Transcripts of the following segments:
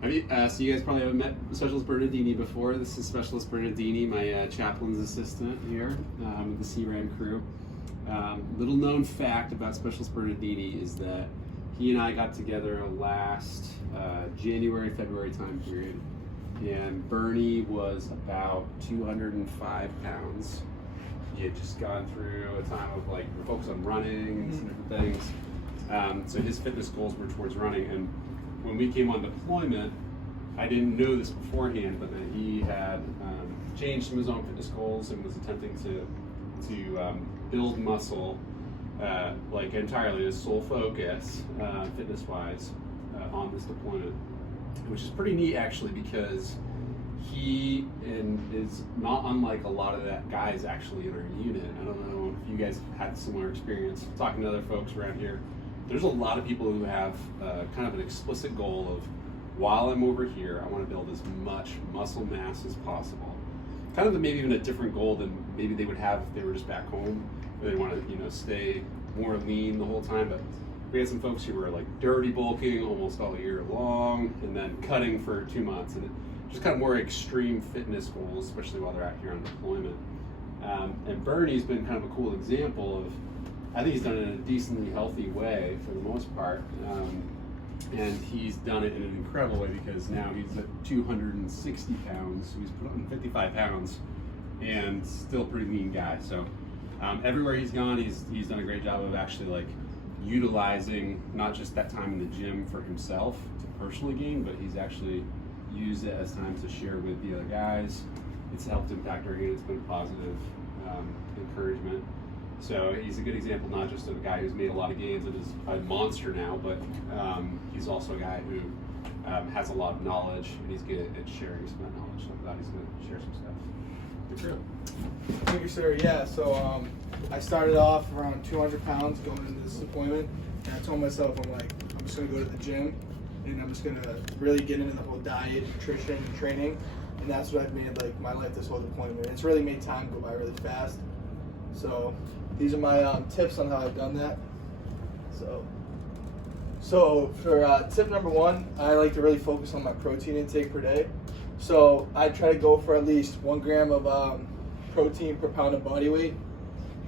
So you guys probably haven't met Specialist Bernardini before. This is Specialist Bernardini, my chaplain's assistant here with the CRAM crew. Little known fact about Specialist Bernardini is that he and I got together last January, February time period, and Bernie was about 205 pounds. He had just gone through a time of like focus on running and some different things. So his fitness goals were towards running, and when we came on deployment, I didn't know this beforehand, but that he had changed some of his own fitness goals and was attempting to build muscle, like entirely his sole focus, fitness-wise, on this deployment, which is pretty neat actually, because he is not unlike a lot of that guys actually in our unit. I don't know if you guys have had a similar experience talking to other folks around here. There's a lot of people who have kind of an explicit goal of, while I'm over here, I want to build as much muscle mass as possible. Kind of maybe even a different goal than maybe they would have if they were just back home, where they want to, stay more lean the whole time. But we had some folks who were like dirty bulking almost all year long, and then cutting for 2 months, and just kind of more extreme fitness goals, especially while they're out here on deployment. And Bernie's been kind of a cool example of, I think he's done it in a decently healthy way for the most part, and he's done it in an incredible way, because now he's at 260 pounds, so he's put on 55 pounds, and still a pretty lean guy. So everywhere he's gone, he's done a great job of actually like utilizing not just that time in the gym for himself to personally gain, but he's actually used it as time to share with the other guys. It's helped impact our unit. It's been a positive encouragement. So he's a good example, not just of a guy who's made a lot of gains and is a monster now, but he's also a guy who has a lot of knowledge, and he's good at sharing some of that knowledge. So I'm glad he's going to share some stuff. Good for him. Thank you, sir. Yeah, so I started off around 200 pounds going into this deployment, and I told myself, I'm just going to go to the gym, and I'm just going to really get into the whole diet, nutrition, and training, and that's what I've made like my life this whole deployment. It's really made time go by really fast. So these are my tips on how I've done that. So for tip number one, I like to really focus on my protein intake per day. So I try to go for at least 1 gram of protein per pound of body weight.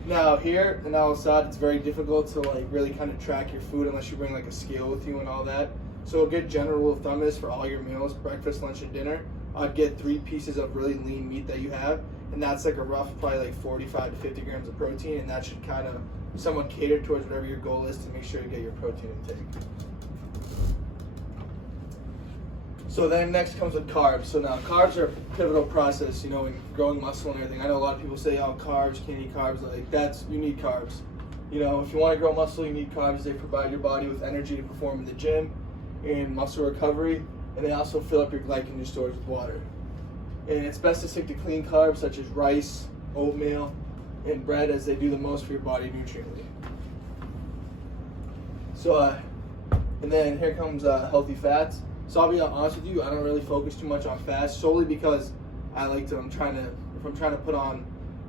Now here in Asad, it's very difficult to like really kind of track your food unless you bring like a scale with you and all that. So a good general rule of thumb is for all your meals, breakfast, lunch, and dinner, I'd get 3 pieces of really lean meat that you have, and that's like a rough probably like 45 to 50 grams of protein, and that should kind of somewhat cater towards whatever your goal is to make sure to get your protein intake. So then next comes with carbs. So now carbs are a pivotal process, in growing muscle and everything. I know a lot of people say, oh, carbs, can't eat carbs. Like you need carbs. If you want to grow muscle, you need carbs. They provide your body with energy to perform in the gym and muscle recovery, and they also fill up your glycogen stores with water. And it's best to stick to clean carbs such as rice, oatmeal, and bread, as they do the most for your body nutriently. So, and then here comes healthy fats. So I'll be honest with you, I don't really focus too much on fats, solely because if I'm trying to put on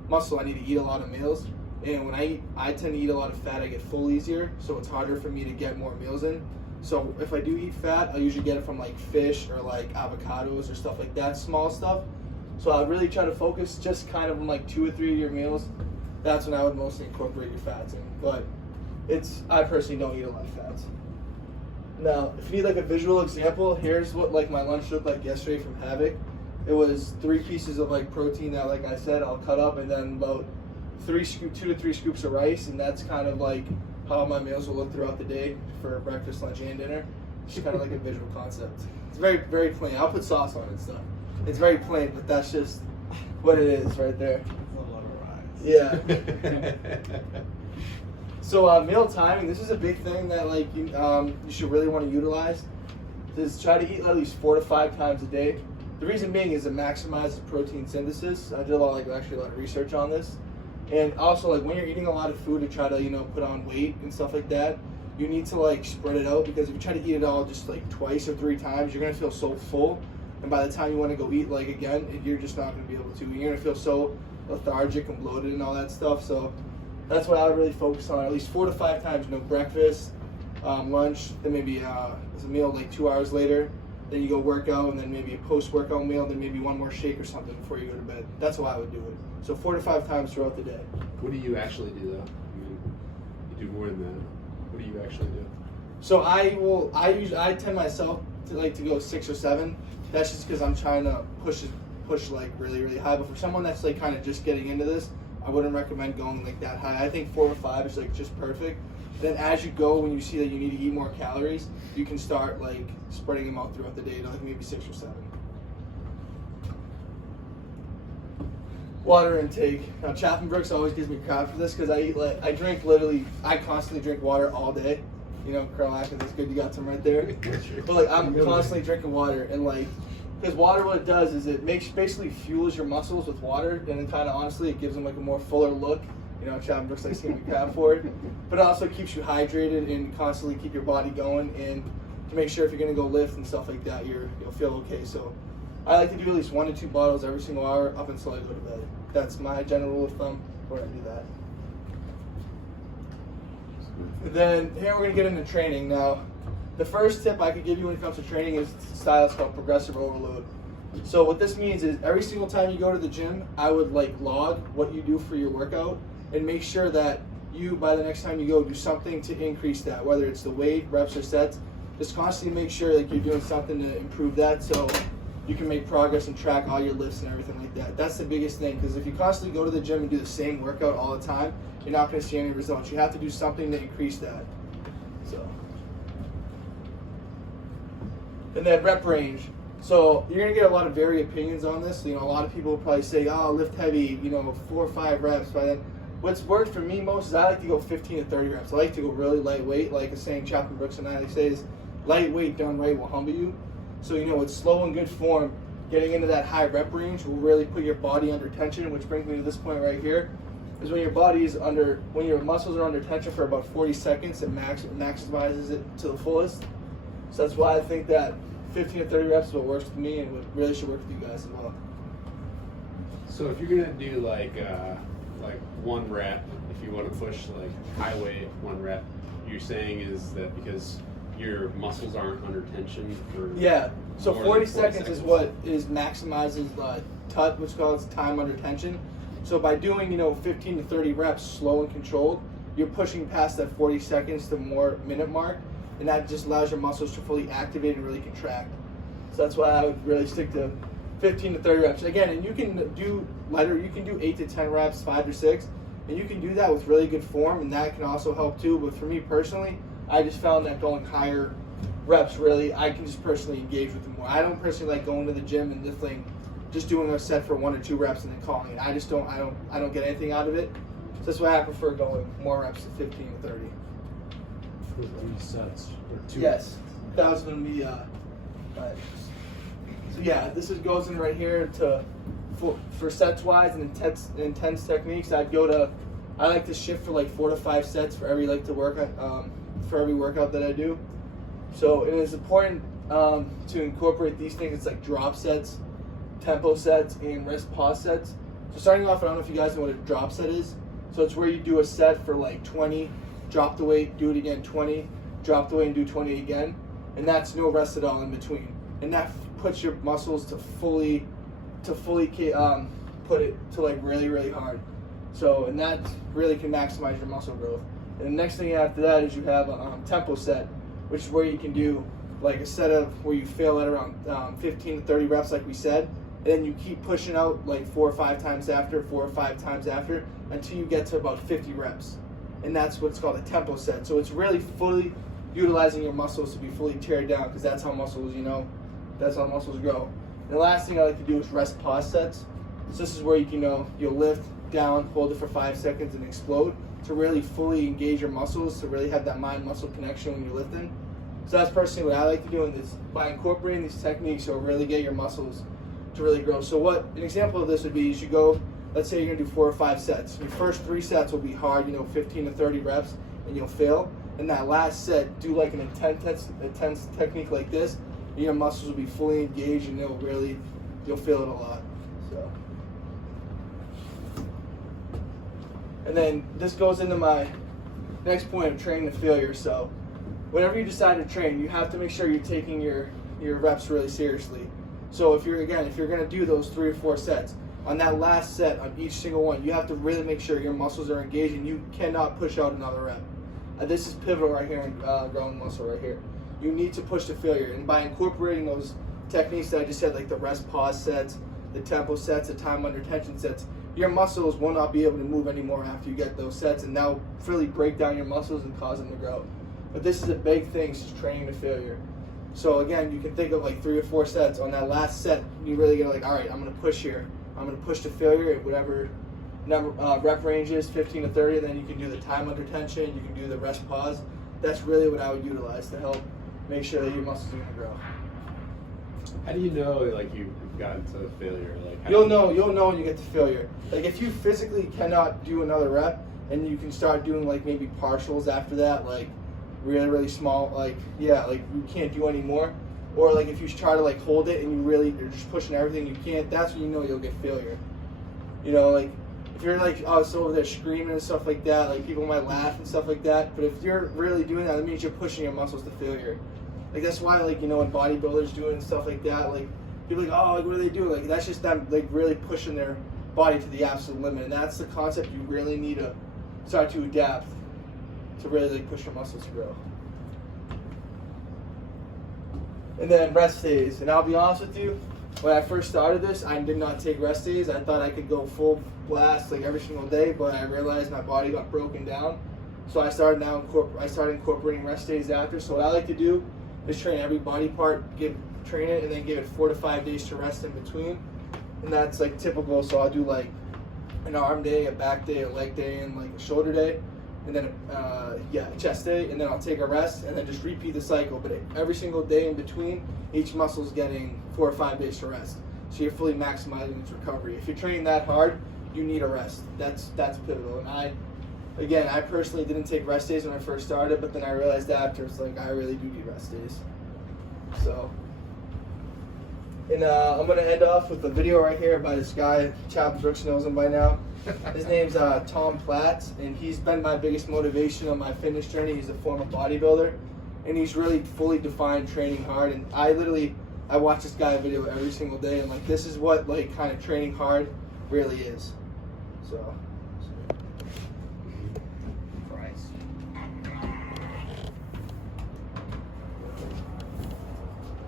muscle, I need to eat a lot of meals. And when I tend to eat a lot of fat, I get full easier, so it's harder for me to get more meals in. So if I do eat fat, I usually get it from like fish or like avocados or stuff like that, small stuff. So I would really try to focus just kind of on like 2 or 3 of your meals. That's when I would mostly incorporate your fats in. But I personally don't eat a lot of fats. Now, if you need like a visual example, here's what like my lunch looked like yesterday from Havoc. It was 3 pieces of like protein that, like I said, I'll cut up, and then about 2 to 3 scoops of rice, and that's kind of like how my meals will look throughout the day for breakfast, lunch, and dinner. It's kind of like a visual concept. It's very, very plain. I'll put sauce on it and stuff. It's very plain, but that's just what it is right there. A lot of rice. Yeah. So meal timing, this is a big thing that like you should really want to utilize. Is try to eat at least 4 to 5 times a day. The reason being is it maximizes protein synthesis. I did a lot of research on this. And also, like when you're eating a lot of food to try to put on weight and stuff like that, you need to like spread it out, because if you try to eat it all just like 2 or 3 times, you're gonna feel so full, and by the time you want to go eat like again, you're just not gonna be able to. You're gonna feel so lethargic and bloated and all that stuff. So that's what I would really focus on, at least 4 to 5 times. Breakfast, lunch, then maybe as a meal like 2 hours later, then you go work out, and then maybe a post-workout meal, then maybe one more shake or something before you go to bed. That's how I would do it. So 4 to 5 times throughout the day. What do you actually do though? I mean, you do more than that. What do you actually do? So I tend myself to like to go 6 or 7. That's just because I'm trying to push like really, really high. But for someone that's like kind of just getting into this, I wouldn't recommend going like that high. I think 4 or 5 is like just perfect. Then as you go, when you see that you need to eat more calories, you can start like spreading them out throughout the day to like maybe 6 or 7. Water intake. Now Chaplain Brooks always gives me crap for this because I constantly drink water all day. You know, Carl Atkins, that's good. You got some right there. But like I'm constantly drinking water, and like because water, what it does is it basically fuels your muscles with water, and then kind of honestly it gives them like a more fuller look. You know, Chaplain Brooks likes to give me crap for it, but it also keeps you hydrated and constantly keep your body going, and to make sure if you're gonna go lift and stuff like that, you'll feel okay. So I like to do at least 1 to 2 bottles every single hour up until I go to bed. That's my general rule of thumb where I do that. Then here we're gonna get into training. Now, the first tip I could give you when it comes to training is a style it's called progressive overload. So what this means is every single time you go to the gym, I would like log what you do for your workout and make sure that you, by the next time you go, do something to increase that, whether it's the weight, reps, or sets. Just constantly make sure like you're doing something to improve that so you can make progress and track all your lifts and everything like that. That's the biggest thing, because if you constantly go to the gym and do the same workout all the time, you're not going to see any results. You have to do something to increase that. So, and then rep range. So you're going to get a lot of varied opinions on this. You know, a lot of people will probably say, oh, lift heavy, 4 or 5 reps. But then what's worked for me most is I like to go 15 to 30 reps. I like to go really lightweight, like a saying Chaplain Brooks and I say is, lightweight done right will humble you. So, with slow and good form, getting into that high rep range will really put your body under tension, which brings me to this point right here, is when your muscles are under tension for about 40 seconds, it maximizes it to the fullest. So that's why I think that 15 to 30 reps is what works for me and what really should work for you guys as well. So if you're gonna do like 1 rep, if you want to push like high weight 1 rep, you're saying is that because your muscles aren't under tension for so 40 seconds is what maximizes TUT, which calls time under tension. So by doing 15 to 30 reps slow and controlled, you're pushing past that 40 seconds to more minute mark, and that just allows your muscles to fully activate and really contract. So that's why I would really stick to 15 to 30 reps. Again, and you can do lighter, you can do 8 to 10 reps, 5 to 6, and you can do that with really good form, and that can also help too. But for me personally, I just found that going higher reps, really, I can just personally engage with them more. I don't personally like going to the gym and lifting, just doing a set for 1 or 2 reps and then calling it. I don't get anything out of it. So that's why I prefer going more reps to 15 to 30. For 3 sets or 2? Yes, that was going to be, so yeah, goes in right here for sets wise and intense techniques. I like to shift for like 4 to 5 sets for every for every workout that I do. So it is important to incorporate these things. It's like drop sets, tempo sets, and rest pause sets. So starting off, I don't know if you guys know what a drop set is. So it's where you do a set for like 20, drop the weight, do it again, 20, drop the weight and do 20 again. And that's no rest at all in between. And that puts your muscles to fully put it to like really, really hard. So, and that really can maximize your muscle growth. And the next thing after that is you have a tempo set, which is where you can do like a set of where you fail at around 15 to 30 reps, like we said, and then you keep pushing out like 4 or 5 times after, until you get to about 50 reps. And that's what's called a tempo set. So it's really fully utilizing your muscles to be fully teared down, because that's how muscles, that's how muscles grow. And the last thing I like to do is rest pause sets. So this is where you can, you'll lift down, hold it for 5 seconds, and explode to really fully engage your muscles, to really have that mind-muscle connection when you're lifting. So that's personally what I like to do, in this, by incorporating these techniques, you'll really get your muscles to really grow. So what an example of this would be is you go, let's say you're gonna do 4 or 5 sets. Your first 3 sets will be hard, 15 to 30 reps, and you'll fail. And that last set, do like an intense technique like this, and your muscles will be fully engaged, and you'll feel it a lot. So. And then this goes into my next point of training to failure. So whenever you decide to train, you have to make sure you're taking your reps really seriously. So if you're gonna do those 3 or 4 sets, on that last set, on each single one, you have to really make sure your muscles are engaged and you cannot push out another rep. This is pivotal right here in growing muscle right here. You need to push to failure, and by incorporating those techniques that I just said, like the rest pause sets, the tempo sets, the time under tension sets, your muscles will not be able to move anymore after you get those sets, and now really break down your muscles and cause them to grow. But this is a big thing, is training to failure. So again, you can think of like 3 or 4 sets. On that last set, you really get like, all right, I'm gonna push here. I'm gonna push to failure at whatever number rep range is, 15 to 30, and then you can do the time under tension, you can do the rest pause. That's really what I would utilize to help make sure that your muscles are gonna grow. How do you know like you've gotten to failure? Like You'll know when you get to failure. Like if you physically cannot do another rep, and you can start doing like maybe partials after that, like really small, like like you can't do any more. Or like if you try to like hold it and you're just pushing everything you can't, that's when you know you'll get failure. You know, like if you're like so over there screaming and stuff like that, like people might laugh and stuff like that. But if you're really doing that means you're pushing your muscles to failure. Like that's why, like, you know, when bodybuilders doing stuff like that, like people are like, oh, like, what are they doing? Like that's just them like really pushing their body to the absolute limit, and that's the concept you really need to start to adapt to really like push your muscles to grow. And then rest days. And I'll be honest with you, when I first started this, I did not take rest days. I thought I could go full blast like every single day, but I realized my body got broken down. So I started incorporating rest days after. So what I like to do is train every body part, train it, and then give it 4 to 5 days to rest in between. And that's like typical. So I'll do like an arm day, a back day, a leg day, and like a shoulder day. And then a chest day, and then I'll take a rest, and then just repeat the cycle. But every single day in between, each muscle is getting 4 or 5 days to rest. So you're fully maximizing its recovery. If you're training that hard, you need a rest. That's pivotal. And I personally didn't take rest days when I first started, but then I realized after, it's like I really do need rest days. So, and I'm gonna end off with a video right here by this guy. Chaplain Brooks knows him by now. His name's Tom Platt, and he's been my biggest motivation on my fitness journey. He's a former bodybuilder, and he's really fully defined training hard. And I watch this guy video every single day, and like this is what like kind of training hard really is. So.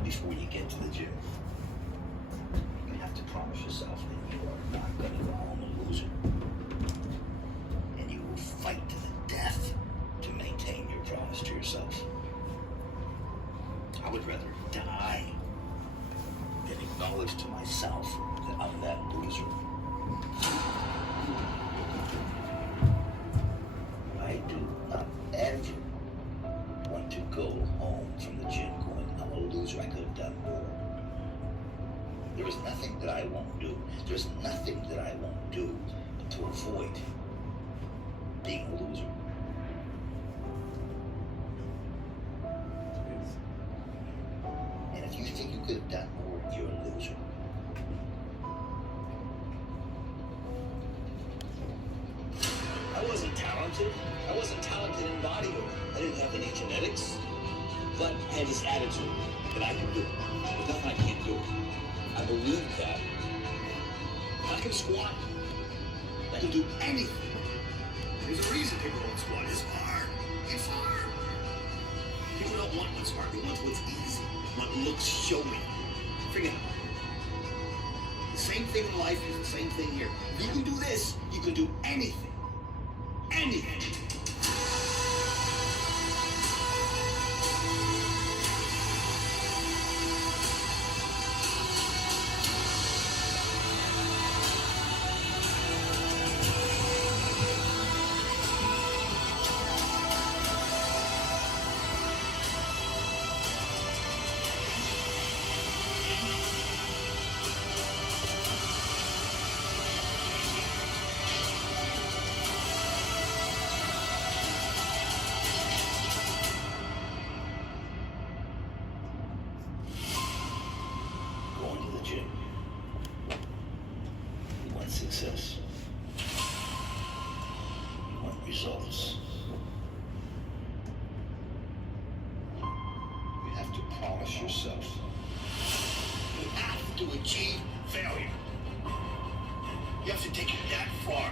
Before you get to the gym, you have to promise yourself that you are not going to go home a loser. And you will fight to the death to maintain your promise to yourself. I would rather die than acknowledge to myself that I'm that loser. I do not ever want to go home from the gym going, I'm a loser, I could have done more. There is nothing that I won't do. There's nothing that I won't do to avoid being a loser. And if you think you could have done more, you're a loser. I wasn't talented. I wasn't talented in bodybuilding. I didn't have any genetics, but I had this attitude that I could do it. There's nothing I can't do. I believe that. I can squat. I can do anything. There's a reason people don't squat. It's hard. It's hard. People don't want what's hard. They want what's easy. What looks showy. Forget about it. The same thing in life is the same thing here. If you can do this, you can do anything. Anything. achieve failure. You have to take it that far.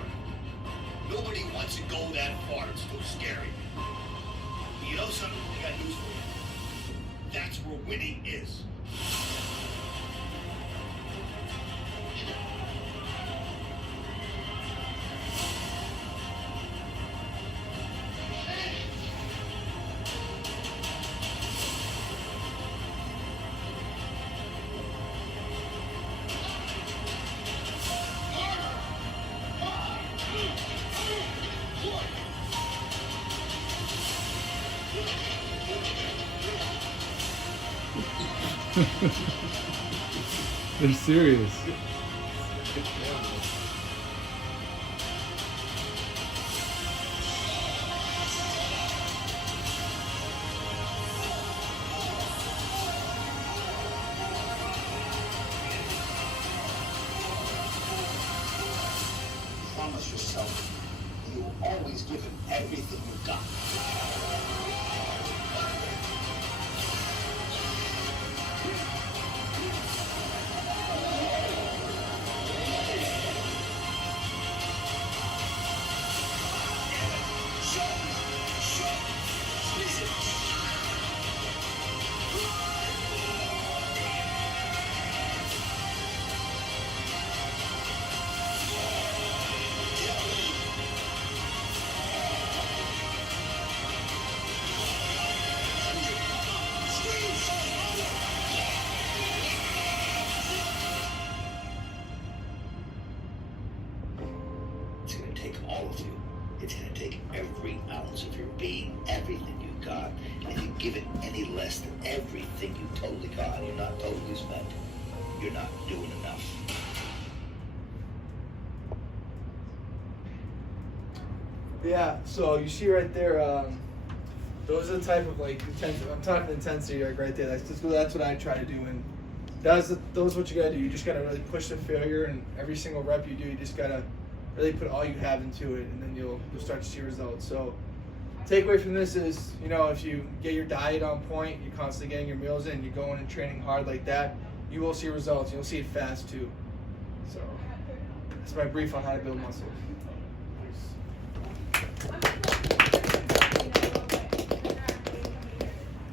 Nobody wants to go that far. It's too scary. But you know something? I got news for you. That's where winning is. They're serious. Promise yourself you will always give him everything you've got. It's going to take all of you. It's going to take every ounce of your being, everything you got. And if you give it any less than everything you totally got, you're not totally spent. You're not doing enough. Yeah, so you see right there, those are the type of like intensity. I'm talking intensity like right there. That's what I try to do, and those what you gotta do. You just gotta really push the failure, and every single rep you do, you just gotta really put all you have into it, and then you'll start to see results. So, takeaway from this is, you know, if you get your diet on point, you're constantly getting your meals in, you're going and training hard like that, you will see results. You'll see it fast too. So, that's my brief on how to build muscle.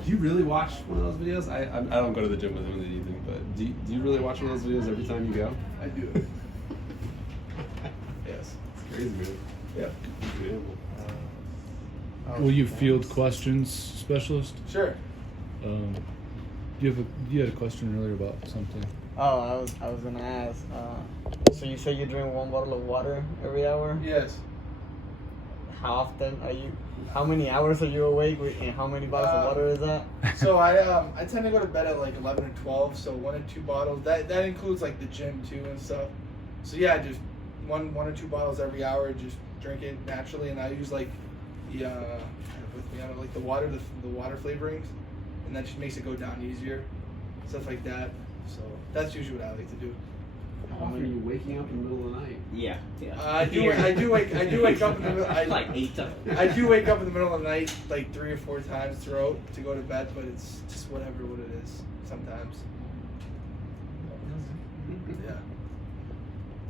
Do you really watch one of those videos? I don't go to the gym with him in the evening, but do you really watch one of those videos every time you go? I do. Yes. It's crazy, man. Yep. Good animal. Will you field questions, specialist? Sure. You had a question earlier about something. Oh, I was gonna ask. So you say you drink 1 bottle of water every hour? Yes. How often are you? How many hours are you awake? And how many bottles of water is that? So I tend to go to bed at like 11 or 12. So 1 or 2 bottles. That includes like the gym too and stuff. So yeah, just one or 2 bottles every hour. Just drink it naturally, and I use like the like the water flavorings, and that just makes it go down easier, stuff like that. So that's usually what I like to do. How often are you waking up in the middle of the night? Yeah. I do wake up in the middle. Like 8 times. I do wake up in the middle of the night like 3 or 4 times throughout to go to bed, but it's just what it is sometimes.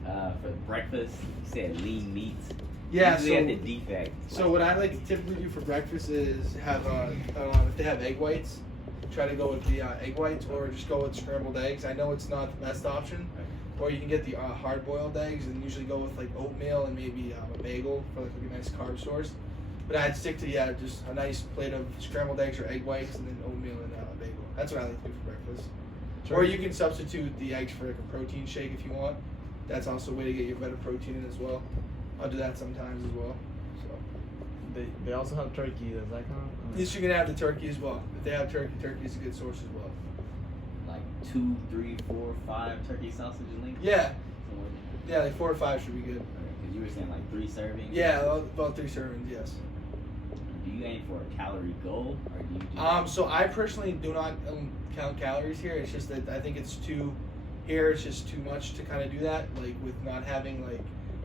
Yeah. For breakfast, you said lean meats. Yeah. Usually at the defect. So what I like to typically do for breakfast is have if they have egg whites, try to go with the egg whites, or just go with scrambled eggs. I know it's not the best option. Or you can get the hard-boiled eggs, and usually go with like oatmeal and maybe a bagel for like a nice carb source. But I'd stick to just a nice plate of scrambled eggs or egg whites, and then oatmeal and a bagel. That's what I like to do for breakfast. Sure. Or you can substitute the eggs for like a protein shake if you want. That's also a way to get your better protein in as well. I'll do that sometimes as well. So They also have turkey. Does that count? yes, you can have the turkey as well. If they have turkey is a good source as well. Like 2, 3, 4, 5 turkey sausage links? Yeah. Yeah, like 4 or 5 should be good. Because you were saying like 3 servings? Yeah, about 3 servings, yes. Do you aim for a calorie goal, or do you just... So I personally do not count calories here. It's just that I think it's too much to kind of do that, like with not having like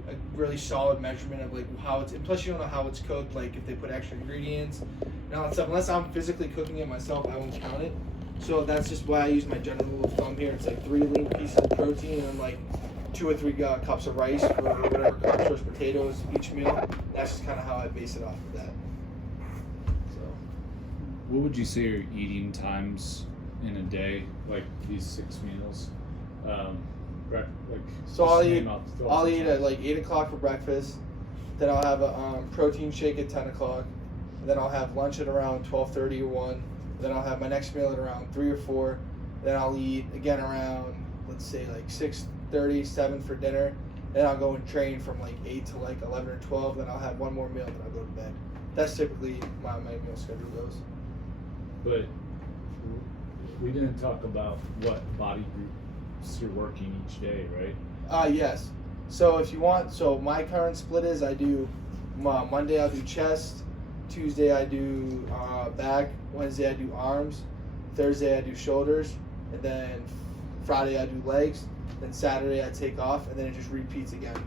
a really solid measurement of like how it's, and plus you don't know how it's cooked, like if they put extra ingredients and all that stuff. Unless I'm physically cooking it myself, I won't count it. So that's just why I use my general rule of thumb here. It's like 3 lean pieces of protein and like 2 or 3 cups of rice or whatever carbs or potatoes each meal. That's just kind of how I base it off of that. So What would you say are eating times in a day, like these 6 meals? So I'll eat at like 8 o'clock for breakfast. Then I'll have a protein shake at 10 o'clock. Then I'll have lunch at around 12:30 or 1. Then I'll have my next meal at around 3 or 4. Then I'll eat again around, let's say like 6:30, 7 for dinner. Then I'll go and train from like 8 to like 11 or 12. Then I'll have one more meal. Then I'll go to bed. That's typically my meal schedule goes. But we didn't talk about what body groups you're working each day, right? Yes. So if you want, so my current split is I do Monday I'll do chest, Tuesday I do back, Wednesday I do arms, Thursday I do shoulders, and then Friday I do legs, then Saturday I take off, and then it just repeats again.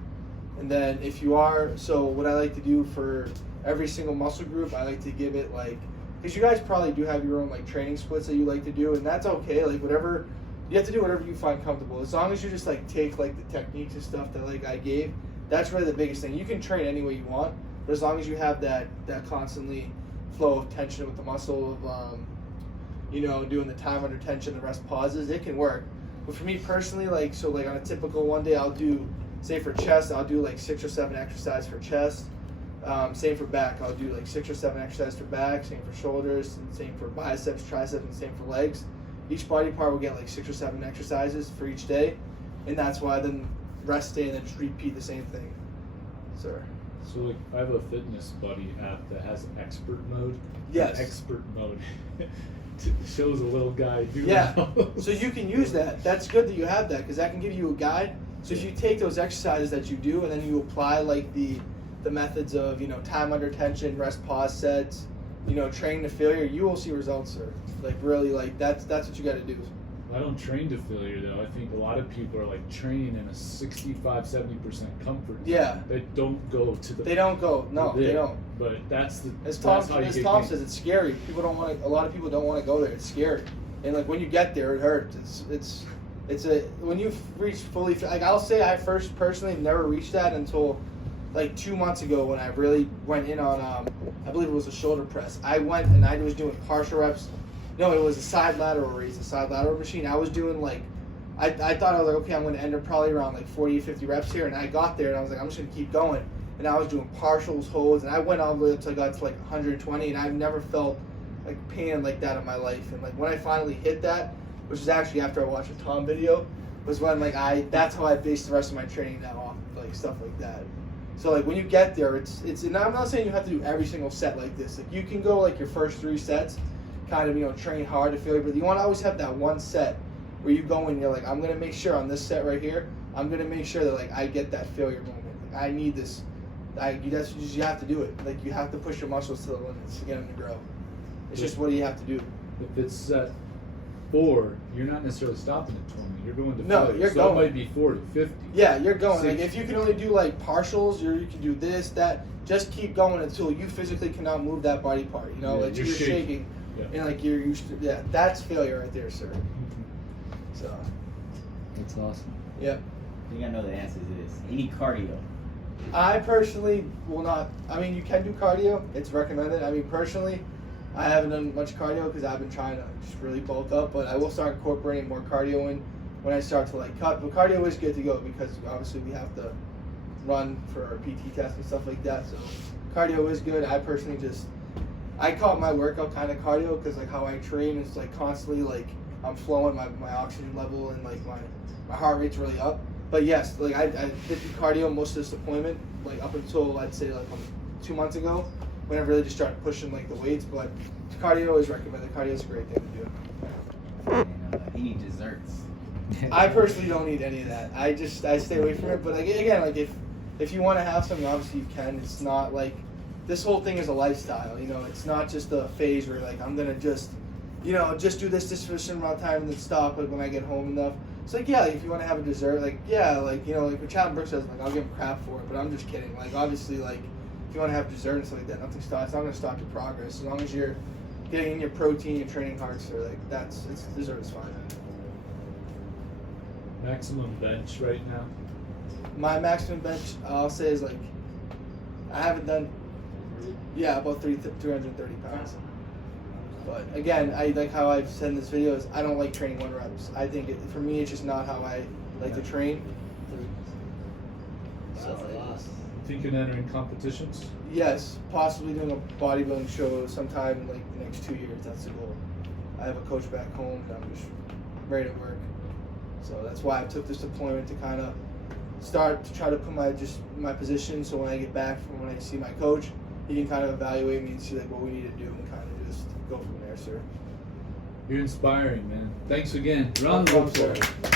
And then if you are, so what I like to do for every single muscle group, I like to give it like, because you guys probably do have your own like training splits that you like to do, and that's okay, like whatever. You have to do whatever you find comfortable. As long as you just like take like the techniques and stuff that like I gave, that's really the biggest thing. You can train any way you want, but as long as you have that constantly flow of tension with the muscle of doing the time under tension, the rest pauses, it can work. But for me personally, like so like on a typical one day I'll do, say for chest, I'll do like 6 or 7 exercises for chest. Same for back, I'll do like 6 or 7 exercises for back, same for shoulders, and same for biceps, triceps, and same for legs. Each body part will get like 6 or 7 exercises for each day, and that's why then rest day and then just repeat the same thing. So like I have a Fitness Buddy app that has expert mode. Yes. Expert mode shows a little guy doing those. So you can use that. That's good that you have that because that can give you a guide. So if you take those exercises that you do and then you apply like the methods of time under tension, rest pause sets, training to failure, you will see results, sir. Like really, like that's what you got to do. I don't train to failure though. I think a lot of people are like training in a 65-70% comfort zone. Yeah. They don't go to the. They don't go. No, they don't. But that's the. As that's Tom, how you as get Tom gained. says, it's scary. People don't want to. A lot of people don't want to go there. It's scary, and like when you get there, it hurts. It's when you reach fully. Like I'll say, I first personally never reached that until like 2 months ago when I really went in on I believe it was a shoulder press. I went and I was doing partial reps. No, it was a side lateral raise, a side lateral machine. I was doing like, I thought I was like, okay, I'm going to end up probably around like 40, 50 reps here. And I got there and I was like, I'm just going to keep going. And I was doing partials, holds, and I went all the way up until I got to like 120. And I've never felt like pain like that in my life. And like when I finally hit that, which is actually after I watched a Tom video, was when like that's how I based the rest of my training now off, like stuff like that. So like when you get there, it's and I'm not saying you have to do every single set like this. Like you can go like your first 3 sets, kind of train hard to failure, but you want to always have that one set where you go and you're like, I'm gonna make sure on this set right here, I'm gonna make sure that like I get that failure moment. Like I need this. That's just, you have to do it. Like you have to push your muscles to the limits to get them to grow. It's just what you have to do. If it's set 4, you're not necessarily stopping at 20. You're going to No, failure. you're So going. it might be 40, 50. Yeah, you're going. 60. Like if you can only do like partials, or you can do this, that. Just keep going until you physically cannot move that body part. Like you're shaking. Yeah. And like you're used to, that's failure right there, sir. So, That's awesome. yeah. I think I know the answer to this. Any cardio? I personally will not. I mean, you can do cardio. It's recommended. I mean, personally, I haven't done much cardio because I've been trying to just really bulk up. But I will start incorporating more cardio in when I start to like cut. But cardio is good to go because obviously we have to run for our PT test and stuff like that. So cardio is good. I personally I call my workout kind of cardio because like how I train is like constantly like I'm flowing my oxygen level and like my heart rate's really up. But yes, like I did the cardio most of this deployment, like up until I'd say like 2 months ago when I really just started pushing like the weights. But cardio is recommended. Cardio is a great thing to do. And, any desserts? I personally don't eat any of that. I stay away from it. But like, again, like if you want to have something, obviously you can. It's not like this whole thing is a lifestyle. It's not just a phase where like I'm gonna just do this for a certain amount of time and then stop like when I get home enough. It's like, yeah, like if you want to have a dessert, like, yeah, like, like what Chaplain Brooks says, like, I'll give him crap for it, but I'm just kidding. Like, obviously, like, if you want to have dessert and stuff like that, it's not going to stop your progress. As long as you're getting in your protein, your training hard, sir. Like it's deserves fine. Maximum bench right now? My maximum bench, I'll say, is like I haven't done, about 330 pounds. But again, I like how I've said in this video is I don't like training 1 reps. I think for me it's just not how I like to train. So Thinking entering competitions? yes, possibly doing a bodybuilding show sometime in like the next 2 years. That's the goal. I have a coach back home and I'm just ready to work. So that's why I took this deployment to kind of start to try to put my position. So when I get back from when I see my coach, he can kind of evaluate me and see like what we need to do and kind of just go from there, sir. You're inspiring, man. Thanks again. Round No of problem, applause. sir.